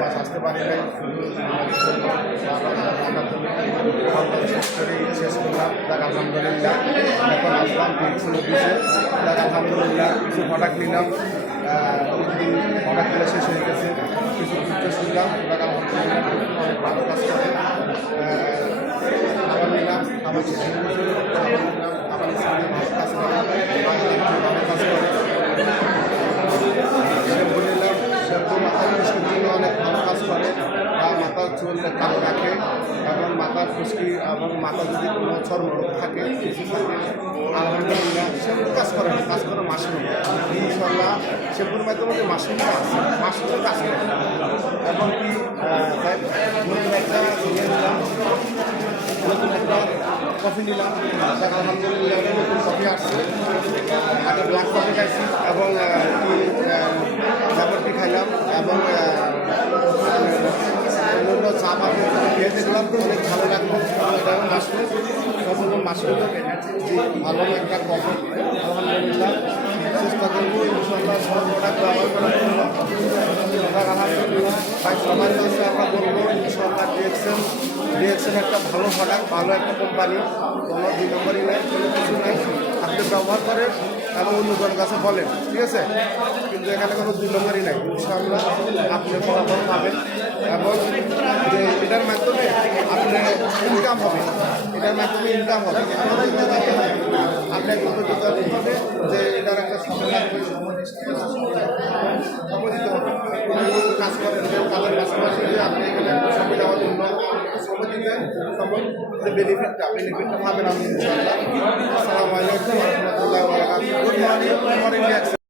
মাছ আসতে পারি নাই, শেষ করে শেষ করলাম। আলহামদুলিল্লাহ এখন আসলাম ছিল দিছে, আলহামদুলিল্লাহ কিছু প্রোডাক্ট নিলাম, প্রোডাক্টগুলো শেষ হয়ে গেছে, কিছু ঘুরতে শুনলাম। আলহামদুলিল্লাহ অনেক ভালো কাজ করে খাবার নিলাম, খাবার শেষ হয়ে গেছে, খাবার ভালো কাজ করে ভালো কাজ করে শ্যাম্পু নিলাম, শ্যাম্পু মাথার খুশকির জন্য অনেক ভালো কাজ করে বা মাথার চুল কালো রাখে এবং মাথার খুশকি এবং মাথা যদি কোনো চর্মরোগ থাকে কিছু থাকে আলহামদুলিল্লাহ শ্যাম্পু কাজ করে না, কাজ করে মাশরুম। ইনশাল্লাহ শ্যাম্পুর মাধ্যমে যে মাশরুমটা আছে মাশরুমের কাজ করে এবং কি নতুন একটা নিলাম, নতুন একটা কফি নিলাম। আলহামদুলিল্লাহ নতুন কফি আসছে, একটা ব্ল্যাক কফি খাইছি এবং লেমন টি খাইলাম এবং অন্য চা পাখি খেয়ে দেখলাম, অনেক ভালো লাগলো। মাশরুম সম্পূর্ণ মাশরুমের যে ভালো একটা কফি আলহামদুলিল্লাহ চেষ্টা করবো ইনশাল্লাহ সব প্রোডাক্ট ব্যবহার করার জন্য। আলহামদুলিল্লাহ তাই সবার কাছে আমরা বলবো ইনশাল্লাহ ডিএক্সএল একটা ভালো প্রোডাক্ট, ভালো একটা কোম্পানি, কোনো দুই নম্বরই নেই, কোনো কিছু নেই। আপনি ব্যবহার করেন এবং অন্যজনের কাছে বলেন, ঠিক আছে, কিন্তু এখানে কোনো দুই নম্বরই নেই। ইনশাল্লাহ আপনি ফলাফল পাবেন এবং যে এটার মাধ্যমে আপনার ইনকাম হবে, এটার মাধ্যমে ইনকাম হবে। আপনি একটা উপযুক্ত হবে যে এটার একটা সময় লাগবে, সময় দিতে হবে। কাজ করেন কাজের পাশাপাশি যে আপনি এখানে সময় দেওয়ার জন্য সময় দিতে তখন যে বেনিফিটটা পাবেন আপনি ইনশাআল্লাহ। আসসালামু আলাইকুম ওয়া রাহমাতুল্লাহি ওয়া বারাকাতুহু। Good morning.